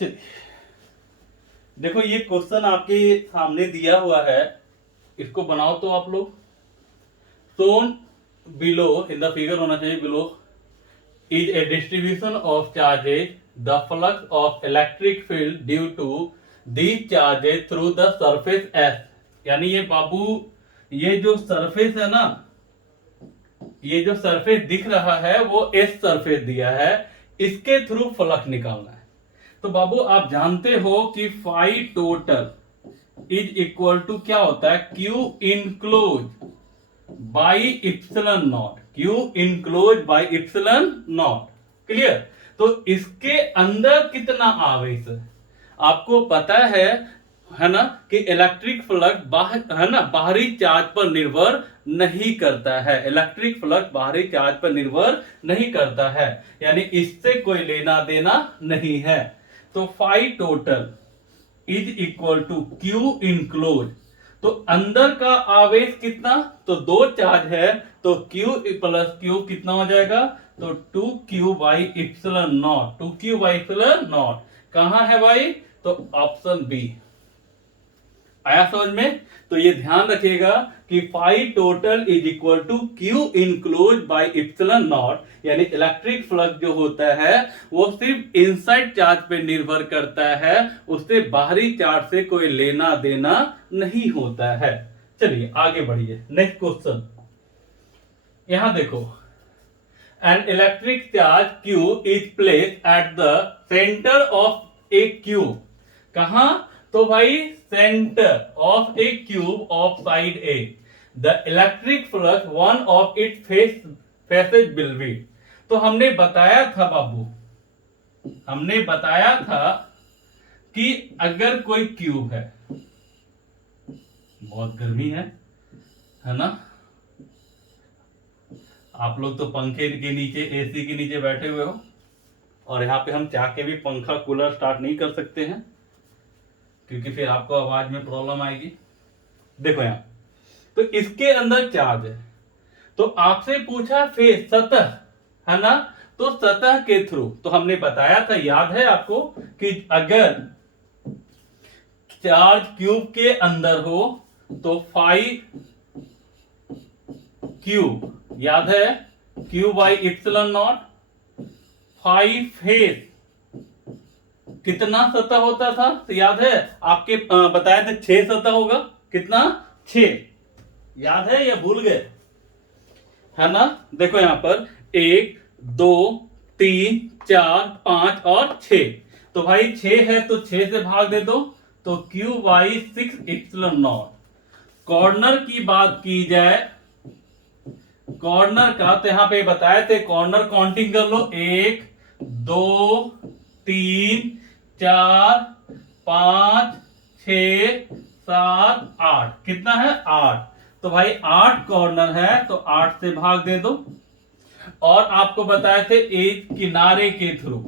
चलिए, देखो ये क्वेश्चन आपके सामने दिया हुआ है, इसको बनाओ तो आप लोग। shown below in the figure होना चाहिए below is a distribution of charges, the flux of electric field due to these charges through the surface S। यानी ये बाबू, ये जो सरफेस है ना, ये जो सरफेस दिख रहा है वो एस सरफेस दिया है, इसके थ्रू फ्लक्स निकालना है। तो बाबू आप जानते हो कि phi total is equal to क्या होता है, q enclose by epsilon naught, q enclose by epsilon naught. Clear? तो इसके अंदर कितना आवेश है आपको पता है ना, कि इलेक्ट्रिक फ्लक्स बाहर है ना, बाहरी चार्ज पर निर्भर नहीं करता है। इलेक्ट्रिक फ्लक्स बाहरी चार्ज पर निर्भर नहीं करता है, यानी इससे कोई लेना देना नहीं है। तो phi total is equal to q enclose, तो अंदर का आवेश कितना, तो दो चार्ज है, तो Q प्लस Q कितना हो जाएगा, तो 2Q by epsilon not, 2Q by epsilon not कहां है भाई, तो ऑप्शन बी। आया समझ में? तो ये ध्यान रखिएगा कि phi total is equal to q enclose by epsilon naught, यानी इलेक्ट्रिक फ्लक्स जो होता है वो सिर्फ इनसाइड चार्ज पे निर्भर करता है, उससे बाहरी चार्ज से कोई लेना देना नहीं होता है। चलिए आगे बढ़िए, नेक्स्ट क्वेश्चन। यहां देखो, an electric charge Q is placed at the centre of A cube. कहां, तो भाई centre of A cube of side A, the electric flux one of it faces will be. तो हमने बताया था बाबू, हमने बताया था कि अगर कोई क्यूब है, बहुत गर्मी है ना, आप लोग तो पंखे के नीचे एसी के नीचे बैठे हुए हो, और यहाँ पे हम चाह के भी पंखा कूलर स्टार्ट नहीं कर सकते हैं, क्योंकि फिर आपको आवाज में प्रॉब्लम आएगी। देखो यहां, तो इसके अंदर चार्ज है, तो आपसे पूछा फेस सतह है ना, तो सतह के थ्रू, तो हमने बताया था, याद है आपको, कि अगर चार्ज क्यूब के अंदर हो तो फाई क्यूब, याद है, q by epsilon naught, phi face कितना सतह होता था, तो याद है आपके बताया था 6 सतह होगा, कितना 6, याद है या भूल गए, है ना। देखो यहां पर 1 2 3 4 5 और 6, तो भाई 6 है तो 6 से भाग दे दो, तो क्यू बाई 6 इप्सिलन नॉट। कॉर्नर की बात की जाए, कॉर्नर का, तो यहां पे बताए थे कॉर्नर काउंटिंग कर लो, 1 2 3 4 5 6 7 8, कितना है 8, तो भाई 8 कॉर्नर है, तो 8 से भाग दे दो। और आपको बताए थे एक किनारे के थ्रू,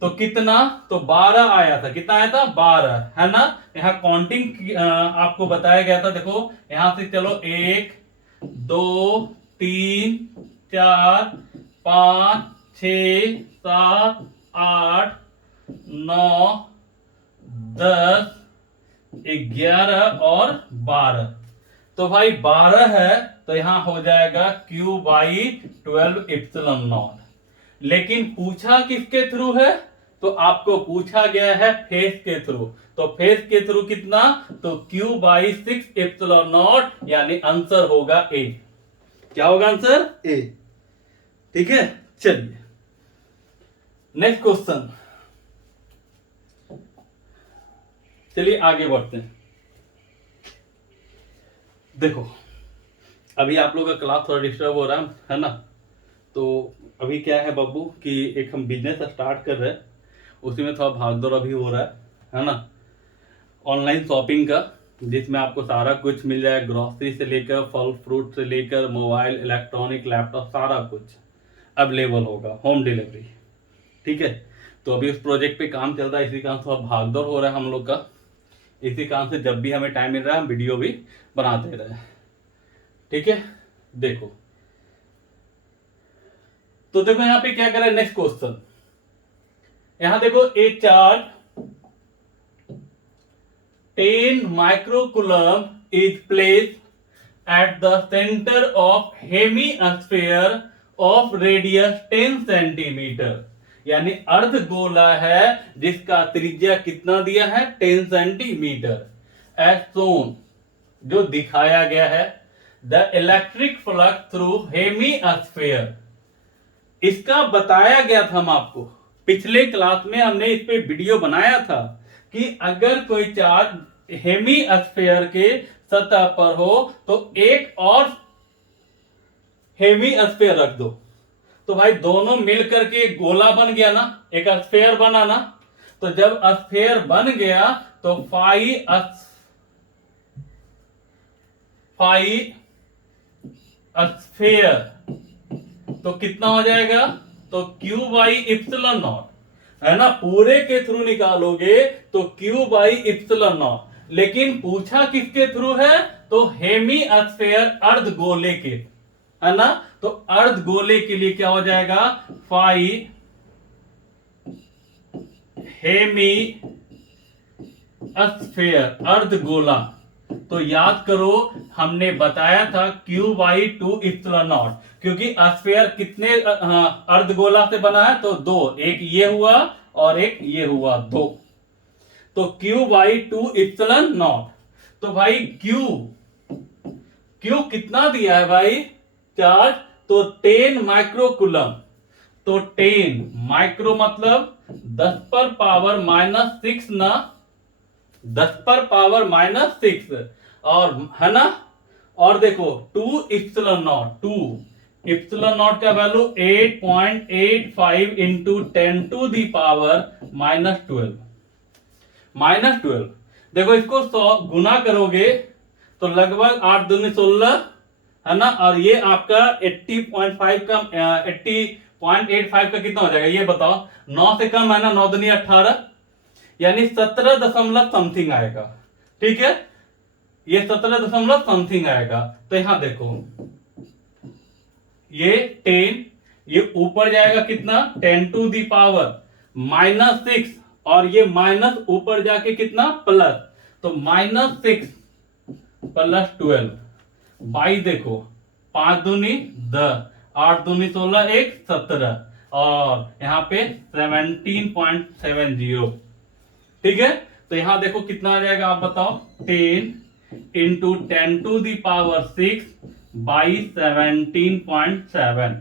तो कितना, तो 12 आया था, कितना आया था 12, है ना। यहां काउंटिंग आपको बताया गया था, देखो यहां से चलो 1 2 3 4 5 6 7 8 9 10 11 और 12, तो भाई 12 है, तो यहां हो जाएगा Q बाई 12 इप्सिलन नॉट। लेकिन पूछा किसके थ्रू है, तो आपको पूछा गया है फेस के थ्रू, तो फेस के थ्रू कितना, तो Q बाई 6 इप्सिलन नॉट, यानी आंसर होगा ए। क्या होगा आंसर, ए। ठीक है, चलिए नेक्स्ट क्वेश्चन, चलिए आगे बढ़ते हैं। देखो अभी आप लोगों का क्लास थोड़ा डिस्टर्ब हो रहा है ना, तो अभी क्या है बाबू कि एक हम बिजनेस स्टार्ट कर रहे हैं, उसी में थोड़ा भाग दौड़ अभी हो रहा है ना, ऑनलाइन शॉपिंग का, जिसमें आपको सारा कुछ मिल जाए, ग्रोसरी से लेकर फल फ्रूट से लेकर मोबाइल इलेक्ट्रॉनिक लैपटॉप सारा कुछ अवेलेबल होगा, होम डिलीवरी। ठीक है, तो अभी उस प्रोजेक्ट पे काम चल रहा है, इसी काम से थोड़ा भाग दौड़ हो रहा है हम लोग का, इसी काम से जब भी हमें टाइम मिल रहा है हम वीडियो भी बना दे रहे हैं। ठीक है, देखो तो देखो यहां पे क्या करें, नेक्स्ट क्वेश्चन, यहां देखो ए charge 10 microcoulomb is place at the center of hemisphere of radius 10 centimetre, यानी अर्धगोला है जिसका त्रिज्या कितना दिया है 10 सेंटीमीटर। एज शोन, जो दिखाया गया है, the electric flux through hemisphere, इसका बताया गया था हम आपको पिछले क्लास में, हमने इस पे वीडियो बनाया था कि अगर कोई चार्ज हेमिस्फीयर के सतह पर हो तो एक और हेमिस्फीयर रख दो, तो भाई दोनों मिलकर के एक गोला बन गया ना, एक स्फीयर बना ना। तो जब स्फीयर बन गया तो फाई स्फीयर तो कितना हो जाएगा, तो क्यू बाई इप्सिलॉन नॉट, है ना, पूरे के थ्रू निकालोगे तो क्यू बाई इप्सिलॉन नॉट। लेकिन पूछा किसके थ्रू है, तो हेमिस्फीयर अर्धगोले के, है ना। तो अर्धगोले के लिए क्या हो जाएगा, फाई हेमिस्फीयर अर्धगोला। तो याद करो हमने बताया था Q बाई 2 इप्सिलॉन नॉट, क्योंकि स्फीयर कितने अर्धगोला से बना है, तो दो, एक ये हुआ और एक ये हुआ, दो। तो Q बाई 2 इप्सिलॉन नॉट। तो भाई Q कितना दिया है भाई चार्ज, तो 10 माइक्रोकूलम। तो 10 माइक्रो मतलब 10 पर पावर माइनस 6 ना, 10 पर पावर माइनस 6, और है ना। और देखो 2 इप्सिलॉन नॉट, 2 इप्सिलॉन नॉट का value 8.85 into 10 to the power minus 12, minus 12। देखो इसको 100 गुना करोगे तो लगभग 8 दूनी 16, है ना। और ये आपका 80.5 का 80.85 का कितना हो जाएगा, ये बताओ। 9 से कम है ना, 9 दूनी 18, यानी 17 दशमलव समथिंग आएगा। ठीक है, ये 17 दशमलव समथिंग आएगा। तो यहां देखो ये 10, ये ऊपर जाएगा कितना, 10 टू दी पावर माइनस 6, और ये माइनस ऊपर जाके कितना, प्लस, तो माइनस 6 प्लस 12 बाई, देखो 5 दूनी 10, 8 दूनी 16, 1 17, और यहां पे 17.70। ठीक है, तो यहां देखो कितना आ जाएगा, आप बताओ। 10 into 10 to the power 6 by 17.7,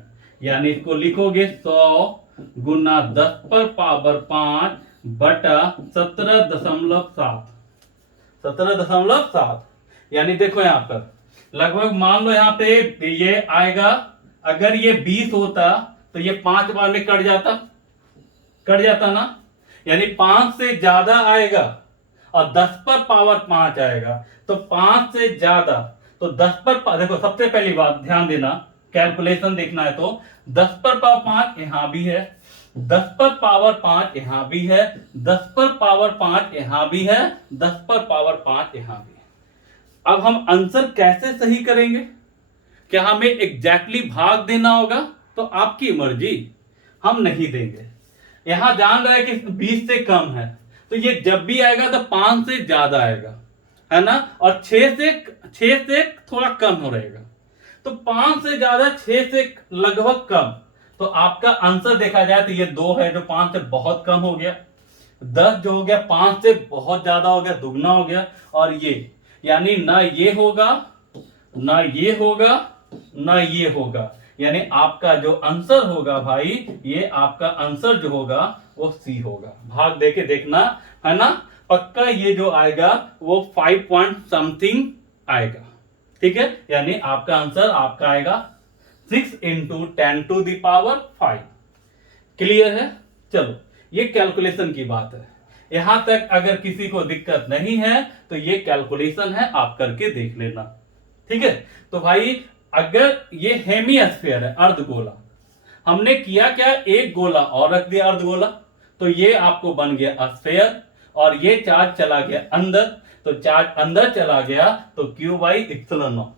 यानी इसको लिखोगे 100 गुना 10 पर पावर 5 बटा 17.7, 17.7। यानी देखो यहां पर लगभग मान लो यहां पे ये आएगा, अगर ये 20 होता तो ये 5 बार में कट जाता ना, यानी 5 से ज्यादा आएगा, और 10 पर पावर 5 आएगा। तो 5 से ज्यादा, तो 10 पर, देखो सबसे पहली बात ध्यान देना, कैलकुलेशन देखना है तो 10 पर पावर 5 यहां भी है, 10 पर पावर 5 यहां भी है, 10 पर पावर 5 यहां भी है, 10 पर पावर 5 यहां भी है। अब हम आंसर कैसे सही करेंगे, क्या हमें एग्जैक्टली भाग देना होगा, तो आपकी मर्जी, हम नहीं देंगे। यहां जान रहा है कि 20 से कम है, तो ये जब भी आएगा तो 5 से ज्यादा आएगा, है ना, और 6 से थोड़ा कम हो रहेगा। तो 5 से ज्यादा, 6 से लगभग कम, तो आपका आंसर देखा जाए तो ये 2 है जो 5 से बहुत कम हो गया, 10 जो हो गया 5 से बहुत ज्यादा हो गया, दुगना हो गया, और ये, यानी ना ये होगा, ना ये होगा, ना ये होगा, यानी आपका जो आंसर होगा भाई, ये आपका आंसर जो होगा वो सी होगा। भाग देके देखना, है ना, पक्का ये जो आएगा वो 5 पॉइंट समथिंग आएगा। ठीक है, यानी आपका आंसर आपका आएगा 6 into 10 to the power 5। Clear है, चलो ये कैलकुलेशन की बात है। यहां तक अगर किसी को दिक्कत नहीं है तो ये कैलकुलेशन है, आप करके देख लेना। ठीक है, तो भाई अगर ये हेमिस्फीयर है, अर्धगोला, हमने किया क्या, एक गोला और रख दिया अर्धगोला, तो ये आपको बन गया स्फीयर, और ये चार्ज चला गया अंदर, तो चार्ज अंदर चला गया तो क्यू बाई इप्सिलॉन नॉट।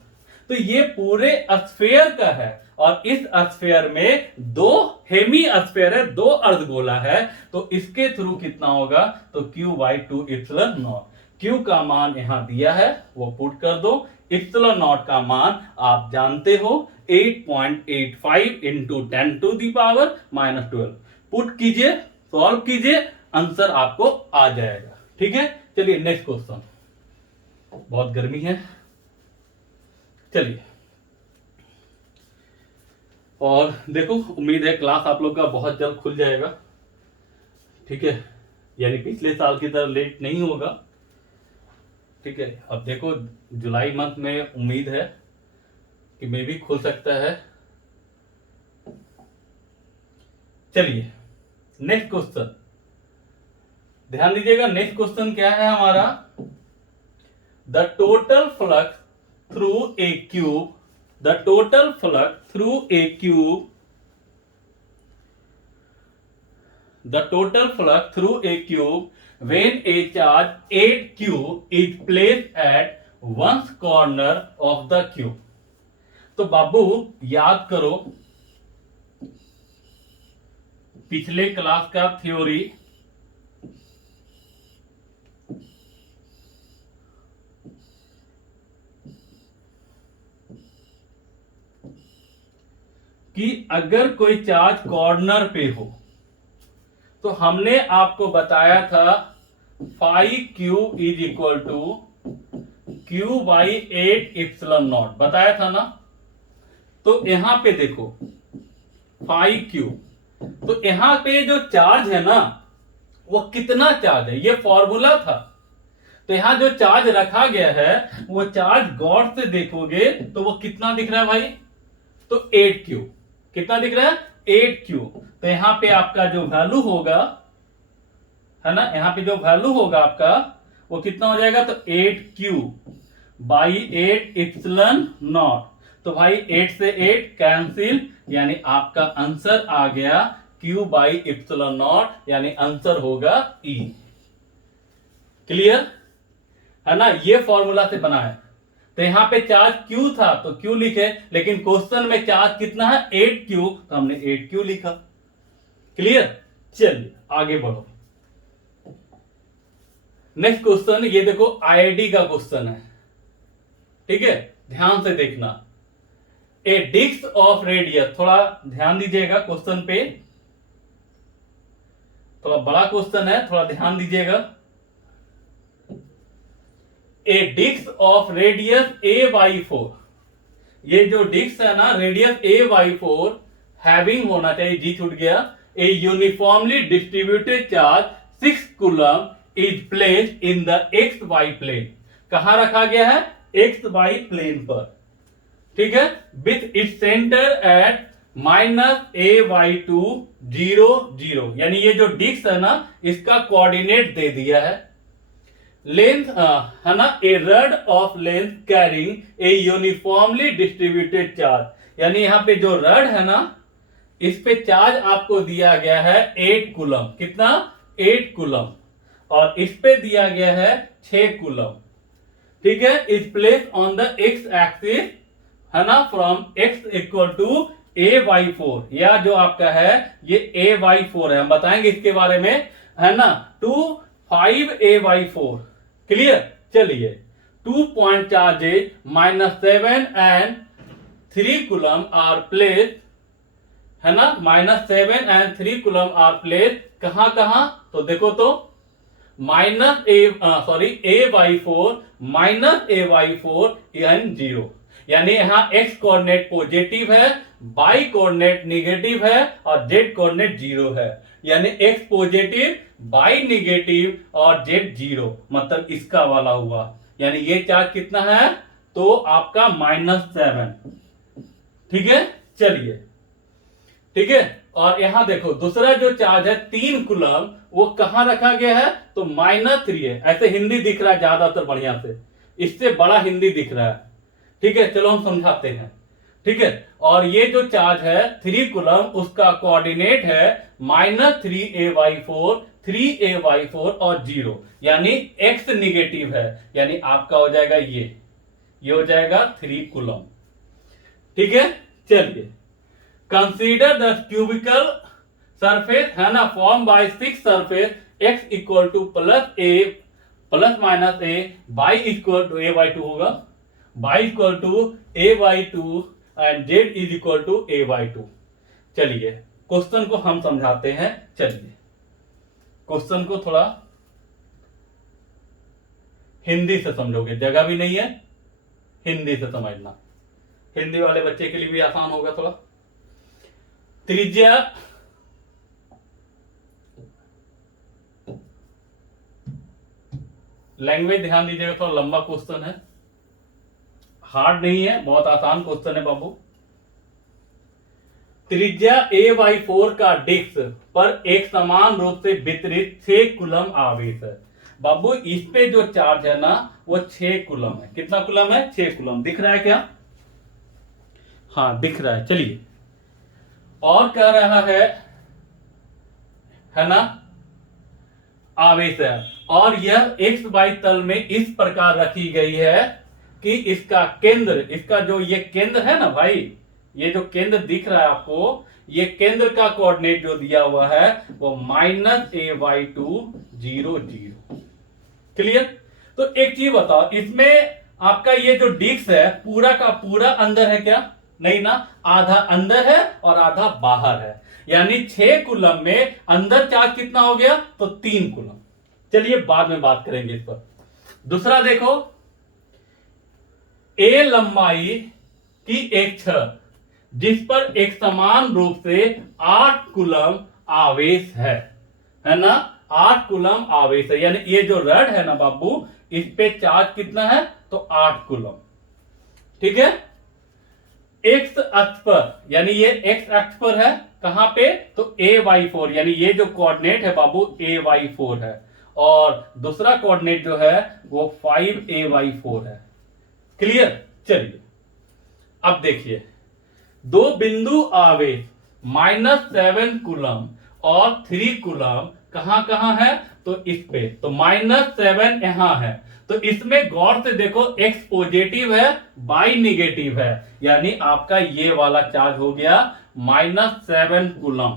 तो ये पूरे स्फीयर का है, और इस स्फीयर में दो हेमी स्फीयर है, दो अर्धगोला है, तो इसके थ्रू कितना होगा, तो Q/2 ε0। Q का मान यहां दिया है वो पुट कर दो, ε0 का मान आप जानते हो 8.85 इंटू 10⁻⁻12। पुट कीजिए, सॉल्व कीजिए, आंसर आपको आ जाएगा। ठीक है, चलिए नेक्स्ट क्वेश्चन। बहुत गर्मी है, चलिए। और देखो, उम्मीद है क्लास आप लोग का बहुत जल्द खुल जाएगा। ठीक है, यानी पिछले साल की तरह लेट नहीं होगा। ठीक है, अब देखो जुलाई मंथ में उम्मीद है कि मे भी खुल सकता है। चलिए नेक्स्ट क्वेश्चन ध्यान दीजिएगा। नेक्स्ट क्वेश्चन क्या है हमारा, the total flux through a cube, the total flux through a cube, the total flux through a cube when a charge 8q is placed at one corner of the cube। तो बाबू याद करो पिछले class का theory, कि अगर कोई charge corner पे हो तो हमने आपको बताया था φQ is equal to Q/8 ε0 बताया था ना। तो यहां पे देखो φQ, तो यहां पे जो चार्ज है ना वो कितना चार्ज है, ये फॉर्मूला था। तो यहां जो चार्ज रखा गया है वो चार्ज गौर से देखोगे तो वो कितना दिख रहा है भाई, तो 8Q। कितना दिख रहा है, 8Q। तो यहां पे आपका जो वैल्यू होगा है ना, यहां पे जो वैल्यू होगा आपका वो कितना हो जाएगा, तो 8Q/8 ε0। तो भाई 8 से 8 कैंसिल, यानी आपका आंसर आ गया Q/ε0, यानी आंसर होगा E। क्लियर है ना, ये फॉर्मूला से बना है। तो यहां पे चार्ज Q था तो Q लिखे, लेकिन क्वेश्चन में चार्ज कितना है, 8Q, तो हमने 8Q लिखा। क्लियर, चलिए आगे बढ़ो। नेक्स्ट क्वेश्चन, ये देखो आईआईडी का क्वेश्चन है। ठीक है, ध्यान से देखना। ए डिस्क ऑफ रेडियस, थोड़ा ध्यान दीजिएगा क्वेश्चन पे, थोड़ा बड़ा क्वेश्चन है, थोड़ा ध्यान दीजिएगा। ए डिस्क ऑफ रेडियस a/4, ये जो डिस्क है ना रेडियस a/4 हैविंग होना चाहिए, जी छूट गया, a uniformly distributed charge 6 coulomb is placed in the XY plane. कहां रखा गया है, XY प्लेन पर। ठीक है, with its centre at -a/2 0 0, यानी ये जो डिस्क है ना इसका कोऑर्डिनेट दे दिया है। लेंथ है ना, a rod of length carrying a uniformly distributed charge, यानी यहां पे जो रड है ना इस पे चार्ज आपको दिया गया है 8 कूलम। कितना, 8 कूलम, और इस पे दिया गया है 6 कूलम। ठीक है, is place on the x axis है ना, from x equal to a/4, या जो आपका है ये a/4 है, हम बताएंगे इसके बारे में है ना, टू 5a/4। क्लियर, चलिए 2 point charges -7 and 3 coulomb are place है ना, -7 एंड 3 कूलम आर प्लेस कहां कहां, तो देखो तो a/4 -a/4 एंड 0, यानी यहां x कोऑर्डिनेट पॉजिटिव है, y कोऑर्डिनेट निगेटिव है और z कोऑर्डिनेट 0 है, यानी x पॉजिटिव, y निगेटिव और z 0, मतलब इसका वाला हुआ। यानी ये चार्ज कितना है, तो आपका -7। ठीक है, चलिए, ठीक है। और यहां देखो दूसरा जो चार्ज है 3 कूलम, वो कहां रखा गया है, तो -3 है। ऐसे हिंदी दिख रहा है ज्यादातर बढ़िया से, इससे बड़ा हिंदी दिख रहा है। ठीक है, चलो हम समझाते हैं। ठीक है, और ये जो चार्ज है 3 कूलम, उसका कोऑर्डिनेट है -3a/4, 3a/4 और 0, यानी x निगेटिव है, यानी आपका हो जाएगा ये हो जाएगा 3 कूलम। ठीक है, चलिए कंसीडर द क्यूबिकल सरफेस है ना form by 6 surface x equal to plus a plus minus a by equal to a by two होगा, by equal to a by two and z is equal to a by two. चलिए question को हम समझाते हैं। चलिए question को थोड़ा हिंदी से समझोगे, जगह भी नहीं है, हिंदी से समझना, हिंदी वाले बच्चे के लिए भी आसान होगा थोड़ा। त्रिज्या लैंग्वेज ध्यान दीजिएगा, थोड़ा लंबा क्वेश्चन है, हार्ड नहीं है, बहुत आसान क्वेश्चन है बाबू। त्रिज्या a/4 का डिस्क पर एक समान रूप से वितरित 6 कूलम आवेश है। बाबू इस पे जो चार्ज है ना वो 6 कूलम है। कितना कूलम है? 6 कूलम। दिख रहा है क्या? हाँ दिख रहा है। चलिए और कह रहा है ना, आवेश है और यह एक्स वाई तल में इस प्रकार रखी गई है कि इसका केंद्र, इसका जो ये केंद्र है ना भाई, ये जो केंद्र दिख रहा है आपको, ये केंद्र का कोऑर्डिनेट जो दिया हुआ है वो -a/2 0 0। क्लियर? तो एक चीज बताओ, इसमें आपका ये जो डिस्क है पूरा का पूरा अंदर है क्या? नहीं ना, आधा अंदर है और आधा बाहर है, यानी 6 कूलम में अंदर चार्ज कितना हो गया? तो 3 कूलम। चलिए बाद में बात करेंगे इस पर। दूसरा देखो, ए लंबाई की एक छड़ जिस पर एक समान रूप से 8 कूलम आवेश है ना, 8 कूलम आवेश है, यानी ये जो रड है ना बाबू, इस पे चार्ज कितना है? तो 8 कूलम। ठीक है? एक्स अक्ष पर, यानी ये एक्स अक्ष पर है, कहां पे? तो a/4, यानी ये जो कोऑर्डिनेट है बाबू a/4 है, और दूसरा कोऑर्डिनेट जो है वो 5a/4 है। क्लियर? चलिए अब देखिए, दो बिंदु आवेश -7 कूलम और 3 कूलम कहां कहां है? तो इस पे, तो -7 यहां है, तो इसमें गौर से देखो, x पॉजिटिव है, y निगेटिव है, यानी आपका ये वाला चार्ज हो गया -7 कूलम।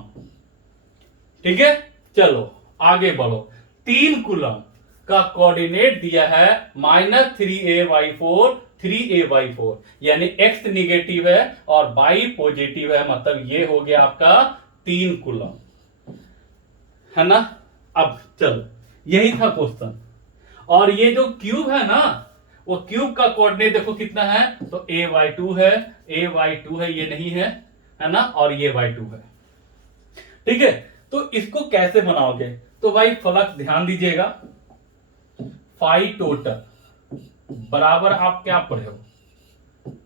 ठीक है? चलो आगे बढ़ो। 3 कूलम का कोऑर्डिनेट दिया है -3a/4 3a/4, यानी x निगेटिव है और y पॉजिटिव है, मतलब ये हो गया आपका 3 कूलम, है ना। अब चलो, यही था क्वेश्चन। और ये जो क्यूब है ना, वो क्यूब का कोऑर्डिनेट देखो कितना है? तो a/2 है, a/2 है, ये नहीं है ना, और ये y2 है। ठीक है? तो इसको कैसे बनाओगे? तो भाई फ्लक्स ध्यान दीजिएगा, फाई टोटल बराबर आप क्या पढ़े हो?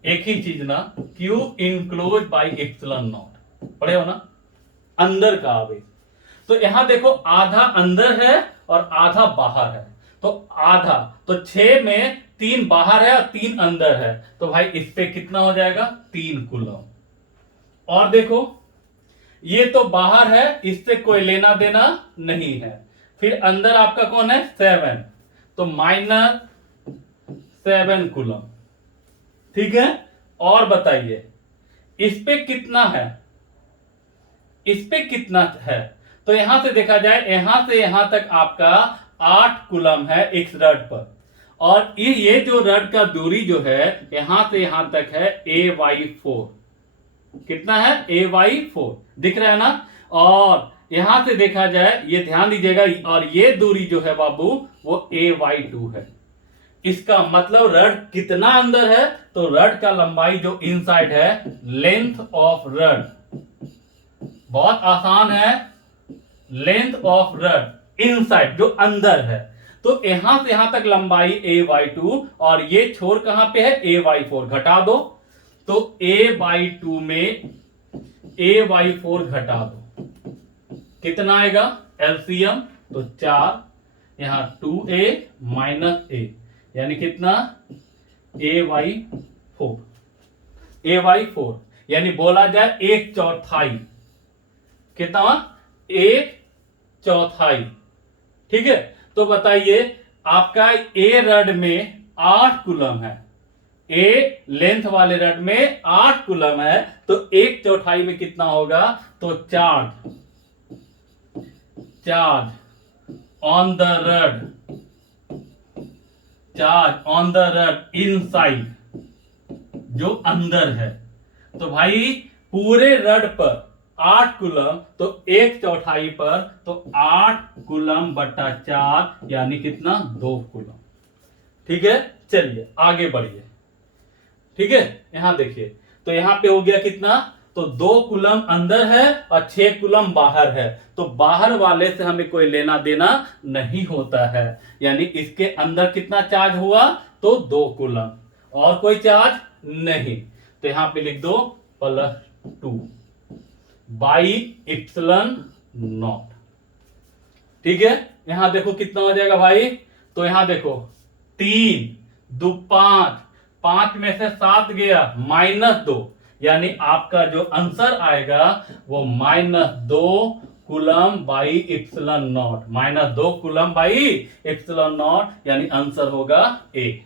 एक ही चीज ना, Q इनक्लोज बाई ε0 पढ़े हो ना, अंदर का आवेश। तो यहां देखो, आधा अंदर है और आधा बाहर है, तो आधा, तो 6 में 3 बाहर है और 3 अंदर है, तो भाई इस पे कितना हो जाएगा? 3 कूलम। और देखो, ये तो बाहर है, इससे कोई लेना देना नहीं है। फिर अंदर आपका कौन है? 7, तो -7 कूलम। ठीक है? और बताइए इस पे कितना है? इस पे कितना है? तो यहां से देखा जाए, यहां से यहां तक आपका 8 कूलम है एक रड पर, और ये जो रड का दूरी जो है यहां से यहां तक है a/4। कितना है? a/4 दिख रहा है ना। और यहां से देखा जाए, ये ध्यान दीजिएगा, और ये दूरी जो है बाबू वो a/2 है। इसका मतलब रड कितना अंदर है? तो रड का लंबाई जो इनसाइड है, लेंथ ऑफ रड, बहुत आसान है, लेंथ ऑफ रड इनसाइड जो अंदर है, तो यहां से यहां तक लंबाई a/2, और ये छोर कहां पे है? a/4। घटा दो, तो a/2 में a/4 घटा दो, कितना आएगा एलसीएम? तो 4, यहां 2a - a, यानी कितना? a/4, a/4, यानी बोला जाए 1/4। कितना? 1/4। ठीक है? तो बताइए, आपका ए रड में 8 कूलम है, ए लेंथ वाले रड में 8 कूलम है, तो 1/4 में कितना होगा? तो charge on the rod, charge on the rod inside, जो अंदर है। तो भाई पूरे रड पर 8 कूलम, तो 1/4 पर तो 8 कूलम बटा 4 यानी कितना? 2 कूलम। ठीक है, चलिए आगे बढ़िए। ठीक है, यहां देखिए, तो यहां पे हो गया कितना? तो 2 कूलम अंदर है और 6 कूलम बाहर है, तो बाहर वाले से हमें कोई लेना देना नहीं होता है, यानी इसके अंदर कितना चार्ज हुआ? तो 2 कूलम, और कोई चार्ज नहीं। तो यहां पे लिख दो +2 बाई इप्सिलॉन नॉट। ठीक है, यहां देखो कितना हो जाएगा भाई? तो यहां देखो 3 2 5, 5 में से 7 गया, -2, यानी आपका जो आंसर आएगा वो -2 coulomb by epsilon naught, -2 coulomb by epsilon naught, यानी आंसर होगा ए।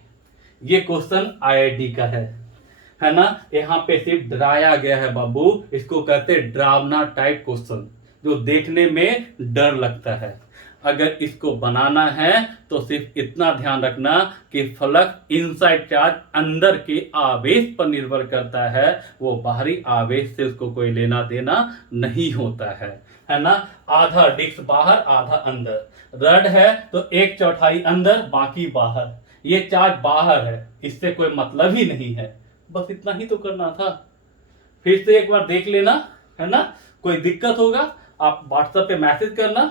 ये क्वेश्चन आईआईटी का है ना? यहां पे सिर्फ डराया गया है बाबू, इसको कहते हैं डरावना टाइप क्वेश्चन, जो देखने में डर लगता है। अगर इसको बनाना है तो सिर्फ इतना ध्यान रखना कि फ्लक्स इनसाइड चार्ज अंदर के आवेश पर निर्भर करता है, वो बाहरी आवेश से उसको कोई लेना देना नहीं होता है ना? आधा डिस्क बाहर आधा अंदर, रड है तो 1/4 अंदर बाकी बाहर, ये चार्ज बाहर है, इससे कोई मतलब ही नहीं है। बस इतना ही तो करना था। फिर से एक बार देख लेना, है ना? कोई दिक्कत होगा आप व्हाट्सएप पे मैसेज करना,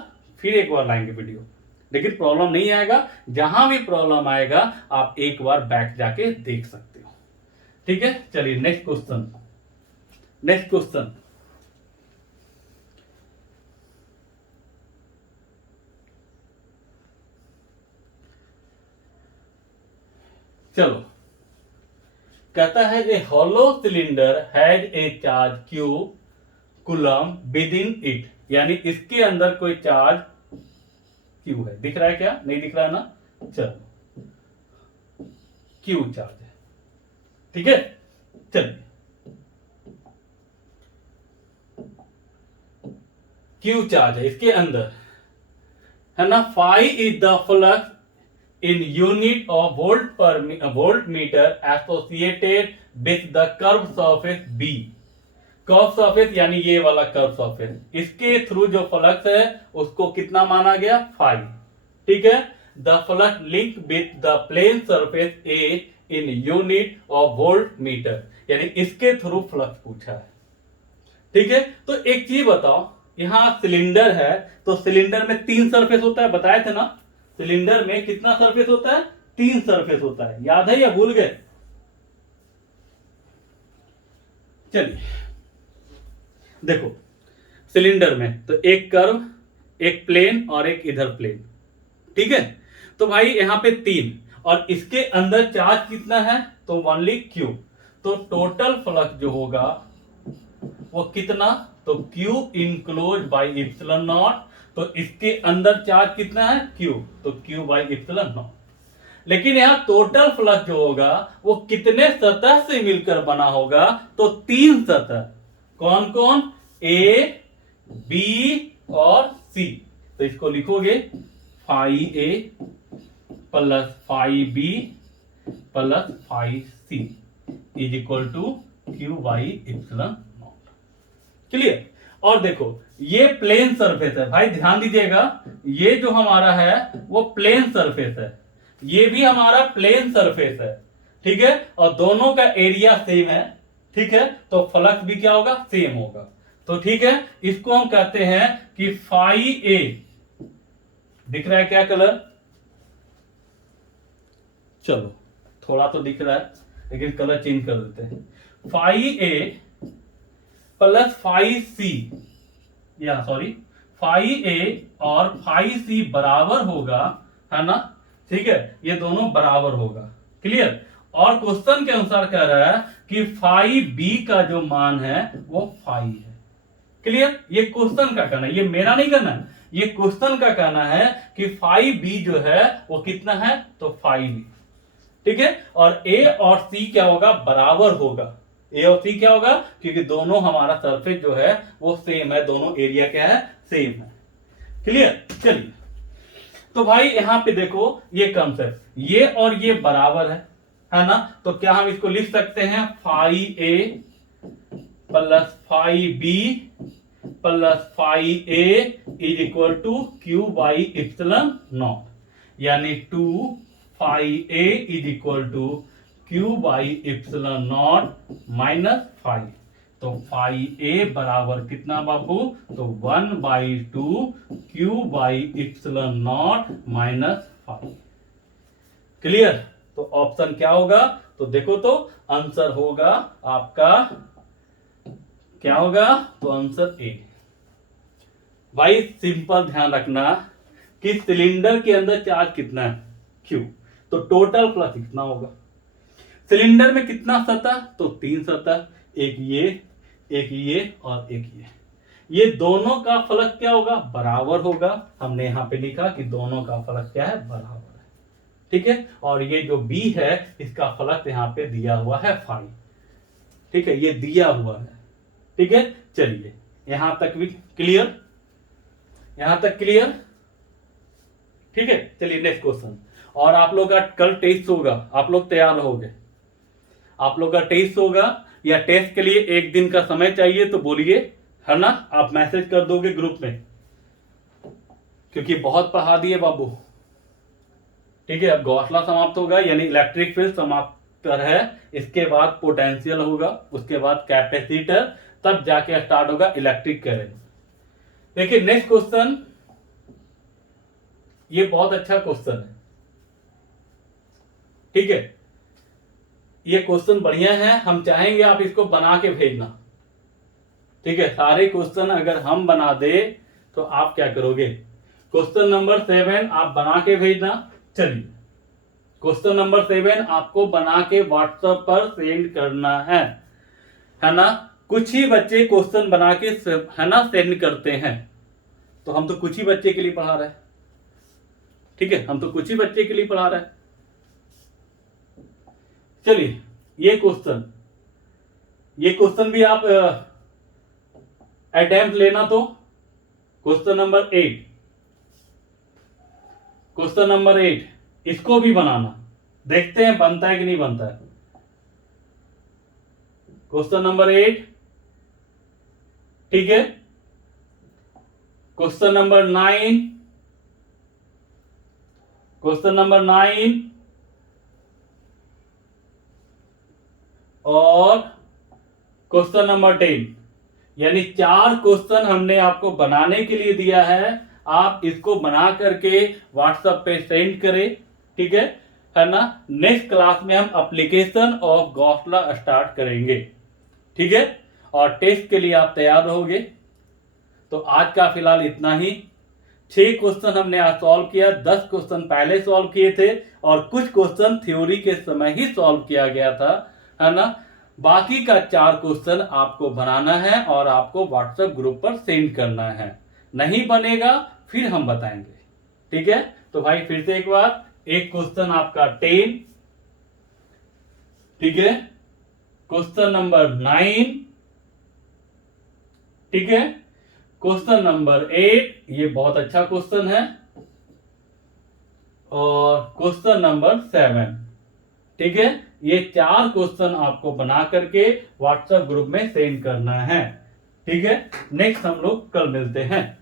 फिर एक बार लाएंगे वीडियो। लेकिन प्रॉब्लम नहीं आएगा, जहां भी प्रॉब्लम आएगा आप एक बार बैक जाके देख सकते हो। ठीक है, चलिए नेक्स्ट क्वेश्चन। नेक्स्ट क्वेश्चन, चलो, कहता है a hollow cylinder has a charge q coulomb within it, यानी इसके अंदर कोई चार्ज क्यू है। दिख रहा है क्या? नहीं दिख रहा है ना? चलो, क्यू चार्ज है। ठीक है, चलिए, क्यू चार्ज है इसके अंदर, है ना? Phi is the flux in unit of volt meter associated with the curved surface B। Curve surface यानी ये वाला कर्व सरफेस, इसके थ्रू जो फ्लक्स है उसको कितना माना गया? फाई। ठीक है, the flux link with the plane surface A in unit of volt metre, यानी इसके थ्रू फ्लक्स पूछा है। ठीक है, तो एक चीज बताओ, यहां सिलेंडर है तो सिलेंडर में 3 सरफेस होता है, बताए थे ना? सिलेंडर में कितना सरफेस होता है? 3 सरफेस होता है, याद है या भूल गए? चलिए देखो, सिलेंडर में तो एक कर्व, एक प्लेन और एक इधर प्लेन। ठीक है, तो भाई यहां पे 3, और इसके अंदर चार्ज कितना है? तो ओनली क्यू। तो टोटल फ्लक्स जो होगा वो कितना? तो Q enclose by epsilon not. तो इसके अंदर चार्ज कितना है? क्यू, तो क्यू बाई इप्सिलॉन नॉट। लेकिन यहां टोटल फ्लक्स जो होगा वो कितने सतह से मिलकर बना होगा? तो 3 सतह। कौन कौन? ए, बी और सी। तो इसको लिखोगे phi A plus phi B plus phi C is equal to q by epsilon naught. Clear? और देखो ये प्लेन सरफेस है भाई, ध्यान दीजिएगा, ये जो हमारा है वो प्लेन सरफेस है, ये भी हमारा प्लेन सरफेस है। ठीक है, और दोनों का एरिया सेम है। ठीक है, तो फ्लक्स भी क्या होगा? सेम होगा। तो ठीक है, इसको हम कहते हैं कि फाई ए, दिख रहा है क्या कलर? चलो थोड़ा तो दिख रहा है, लेकिन कलर चेंज कर देते हैं। फाई ए प्लस फाई सी, या सॉरी, फाई ए और फाई सी बराबर होगा, है ना? ठीक है, ये दोनों बराबर होगा। क्लियर? और क्वेश्चन के अनुसार कह रहा है कि फाई बी का जो मान है वो फाई है। क्लियर? ये क्वेश्चन का कहना है, ये मेरा नहीं कहना है, ये क्वेश्चन का कहना है कि फाई बी जो है वो कितना है? तो फाई बी। ठीक है। और ए और सी क्या होगा, बराबर होगा। ए और सी क्या होगा, क्योंकि दोनों हमारा सरफेस जो है वो सेम है, दोनों एरिया क्या है, सेम है। क्लियर। चलिए, तो भाई यहां पे देखो ये कंसेप्ट, ये और ये बराबर है ना, तो क्या हम इसको लिख सकते हैं, phi A plus phi B plus phi A is equal to q by epsilon naught, यानी 2 phi A is equal to q by epsilon naught minus phi. तो फाई ए बराबर कितना बाबू, तो 1/2 q by epsilon naught minus phi. Clear. तो option क्या होगा, तो देखो तो आंसर होगा आपका क्या होगा, तो आंसर ए। भाई सिंपल ध्यान रखना कि सिलेंडर के अंदर चार्ज कितना है, क्यू, तो टोटल फ्लक्स कितना होगा। सिलेंडर में कितना सतह, तो 3 सतह, एक ये और एक ये दोनों का फ्लक्स क्या होगा, बराबर होगा। हमने यहां पे लिखा कि दोनों का फ्लक्स क्या है, बराबर है। ठीक है। और ये जो बी है इसका फ्लक्स यहां पे दिया हुआ है फाई। ठीक है, ये दिया हुआ है। ठीक है। चलिए यहां तक भी क्लियर, यहां तक क्लियर। ठीक है। चलिए नेक्स्ट क्वेश्चन। और आप लोग का कल टेस्ट होगा, आप लोग तैयार रहोगे, आप लोग का टेस्ट होगा, या टेस्ट के लिए एक दिन का समय चाहिए तो बोलिए, है ना, आप मैसेज कर दोगे ग्रुप में, क्योंकि बहुत पढ़ा दिए बाबू। ठीक है। अब गॉसला समाप्त होगा, यानी इलेक्ट्रिक फील्ड समाप्त है, इसके बाद पोटेंशियल होगा, उसके बाद कैपेसिटर, तब जाके स्टार्ट होगा इलेक्ट्रिक करंट। देखिए नेक्स्ट क्वेश्चन, ये बहुत अच्छा क्वेश्चन है। ठीक है, ये क्वेश्चन बढ़िया है, हम चाहेंगे आप इसको बना के भेजना। ठीक है, सारे क्वेश्चन अगर हम बना दे तो आप क्या करोगे, क्वेश्चन नंबर 7 आप बना के भेजना। चलिए क्वेश्चन नंबर 7 आपको बना के व्हाट्सएप पर सेंड करना है ना। कुछ ही बच्चे क्वेश्चन बना के है ना सेंड करते हैं, तो हम तो कुछ ही बच्चे के लिए पढ़ा रहे हैं। ठीक है, हम तो कुछ ही बच्चे के लिए पढ़ा रहे हैं। चलिए ये क्वेश्चन भी आप अटेम्प्ट लेना। तो क्वेश्चन नंबर 8 इसको भी बनाना, देखते हैं बनता है कि नहीं बनता है। Question number 8। ठीक है। क्वेश्चन नंबर 9 और क्वेश्चन नंबर 10, यानी 4 क्वेश्चन हमने आपको बनाने के लिए दिया है। आप इसको बना करके व्हाट्सएप पे सेंड करें। ठीक है ना। नेक्स्ट क्लास में हम application of Gauss law start करेंगे। ठीक है, और टेस्ट के लिए आप तैयार रहोगे। तो आज का फिलहाल इतना ही। 6 क्वेश्चन हमने आज सॉल्व किया, 10 क्वेश्चन पहले सॉल्व किए थे और कुछ क्वेश्चन थ्योरी के समय ही सॉल्व किया गया था, है ना। बाकी का 4 क्वेश्चन आपको बनाना है और आपको व्हाट्सएप ग्रुप पर सेंड करना है। नहीं बनेगा फिर हम बताएंगे। ठीक है, तो भाई फिर से एक बार, एक क्वेश्चन आपका 10, ठीक है, क्वेश्चन नंबर 9, ठीक है, क्वेश्चन नंबर 8, ये बहुत अच्छा क्वेश्चन है, और क्वेश्चन नंबर 7। ठीक है, ये 4 क्वेश्चन आपको बना करके व्हाट्सएप ग्रुप में सेंड करना है। ठीक है, नेक्स्ट हम लोग कल मिलते हैं।